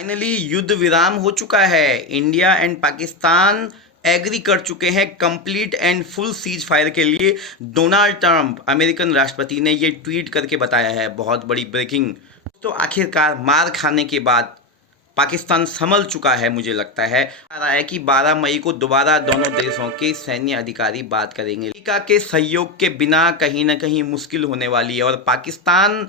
Finally युद्ध विराम हो चुका है। इंडिया एंड पाकिस्तान एग्री कर चुके हैं complete and full cease fire के लिए। डोनाल्ड ट्रंप अमेरिकन राष्ट्रपति ने ये ट्वीट करके बताया है। बहुत बड़ी ब्रेकिंग। तो आखिरकार मार खाने के बाद पाकिस्तान संभल चुका है। मुझे लगता है आ रहा है कि 12 मई को दोबारा दोनों देशों के सैन्य अधिकारी बात करेंगे। अमेरिका के सहयोग के बिना कहीं ना कहीं मुश्किल होने वाली है। और पाकिस्तान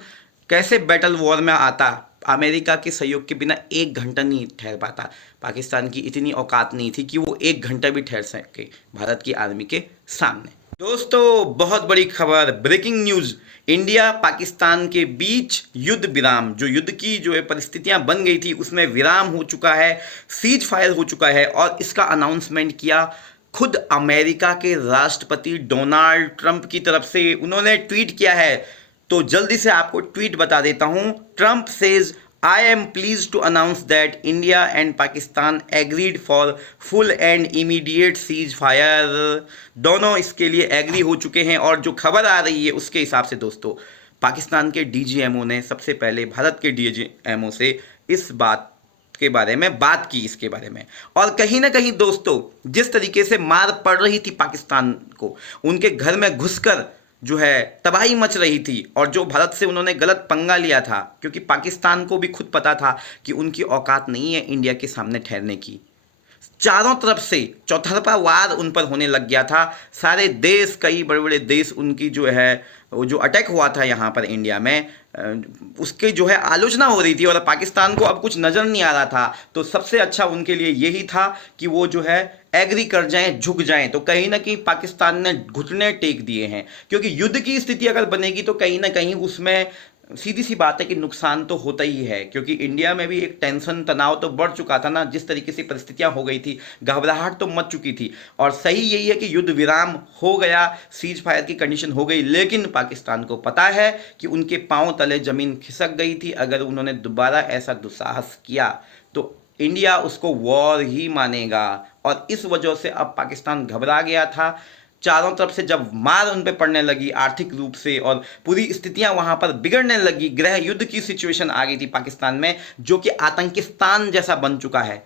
कैसे बैटल वॉर में आता, अमेरिका के सहयोग के बिना एक घंटा नहीं ठहर पाता। पाकिस्तान की इतनी औकात नहीं थी कि वो एक घंटा भी ठहर सके भारत की आर्मी के सामने। दोस्तों, बहुत बड़ी खबर, ब्रेकिंग न्यूज। इंडिया पाकिस्तान के बीच युद्ध विराम, जो युद्ध की जो है परिस्थितियां बन गई थी उसमें विराम हो चुका है, सीज फायर हो चुका है। और इसका अनाउंसमेंट किया खुद अमेरिका के राष्ट्रपति डोनाल्ड ट्रंप की तरफ से। उन्होंने ट्वीट किया है, तो जल्दी से आपको ट्वीट बता देता हूं। Trump says, I am pleased to announce that India and Pakistan agreed for full and immediate ceasefire। दोनों इसके लिए एग्री हो चुके हैं। और जो खबर आ रही है उसके हिसाब से दोस्तों, पाकिस्तान के डीजीएमओ ने सबसे पहले भारत के डीजीएमओ से इस बात के बारे में बात की, इसके बारे में। और कहीं ना कहीं दोस्तों, जिस तरीके से मार पड़ रही थी पाकिस्तान को, उनके घर में घुसकर जो है तबाही मच रही थी, और जो भारत से उन्होंने गलत पंगा लिया था, क्योंकि पाकिस्तान को भी खुद पता था कि उनकी औकात नहीं है इंडिया के सामने ठहरने की। चारों तरफ से चौतरफा वार उन पर होने लग गया था। सारे देश, कई बड़े बड़े देश उनकी जो है वो जो अटैक हुआ था यहाँ पर इंडिया में, उसके जो है आलोचना हो रही थी। और पाकिस्तान को अब कुछ नज़र नहीं आ रहा था। तो सबसे अच्छा उनके लिए यही था कि वो जो है एग्री कर जाएं, झुक जाएं। तो कहीं ना कहीं पाकिस्तान ने घुटने टेक दिए हैं, क्योंकि युद्ध की स्थिति अगर बनेगी तो कहीं ना कहीं उसमें सीधी सी बात है कि नुकसान तो होता ही है। क्योंकि इंडिया में भी एक टेंशन, तनाव तो बढ़ चुका था ना, जिस तरीके से परिस्थितियां हो गई थी, घबराहट तो मच चुकी थी। और सही यही है कि युद्ध विराम हो गया, सीज फायर की कंडीशन हो गई, लेकिन पाकिस्तान को पता है कि उनके पांव तले जमीन खिसक गई थी। अगर उन्होंने दोबारा ऐसा दुस्साहस किया तो इंडिया उसको वॉर ही मानेगा। और इस वजह से अब पाकिस्तान घबरा गया था। चारों तरफ से जब मार उन पे पड़ने लगी आर्थिक रूप से, और पूरी स्थितियां वहां पर बिगड़ने लगी, गृह युद्ध की सिचुएशन आ गई थी पाकिस्तान में, जो कि आतंकिस्तान जैसा बन चुका है।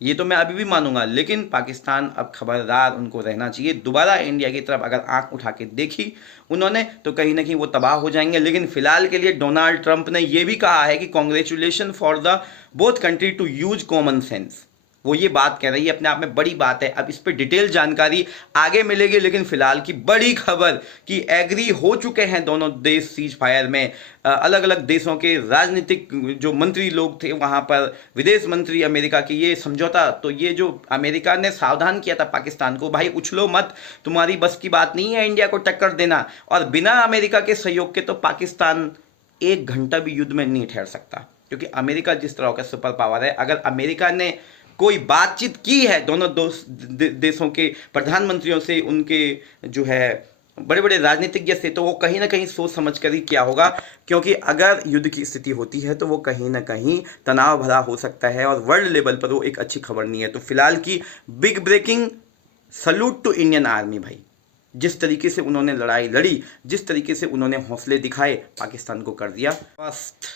ये तो मैं अभी भी मानूंगा, लेकिन पाकिस्तान अब खबरदार उनको रहना चाहिए। दोबारा इंडिया की तरफ अगर आंख उठा के देखी उन्होंने, तो कहीं ना कहीं वो तबाह हो जाएंगे। लेकिन फिलहाल के लिए डोनाल्ड ट्रंप ने यह भी कहा है कि congratulation for the both country to use common sense. वो ये बात कह रही है, अपने आप में बड़ी बात है। अब इस पर डिटेल जानकारी आगे मिलेगी, लेकिन फिलहाल की बड़ी खबर कि एग्री हो चुके हैं दोनों देश सीज फायर में। अलग अलग देशों के राजनीतिक जो मंत्री लोग थे वहां पर, विदेश मंत्री अमेरिका के, ये समझौता, तो ये जो अमेरिका ने सावधान किया था पाकिस्तान को, भाई उछलो मत, तुम्हारी बस की बात नहीं है इंडिया को टक्कर देना। और बिना अमेरिका के सहयोग के तो पाकिस्तान एक घंटा भी युद्ध में नहीं ठहर सकता, क्योंकि अमेरिका जिस तरह का सुपर पावर है। अगर अमेरिका ने कोई बातचीत की है दोनों देशों के प्रधानमंत्रियों से, उनके जो है बड़े बड़े राजनीतिज्ञ से, तो वो कहीं ना कहीं सोच समझ कर ही किया होगा। क्योंकि अगर युद्ध की स्थिति होती है तो वो कहीं ना कहीं तनाव भरा हो सकता है, और वर्ल्ड लेवल पर वो एक अच्छी खबर नहीं है। तो फिलहाल की big breaking, salute to Indian army भाई। जिस तरीके से उन्होंने लड़ाई लड़ी, जिस तरीके से उन्होंने हौसले दिखाए, पाकिस्तान को कर दिया फर्स्ट।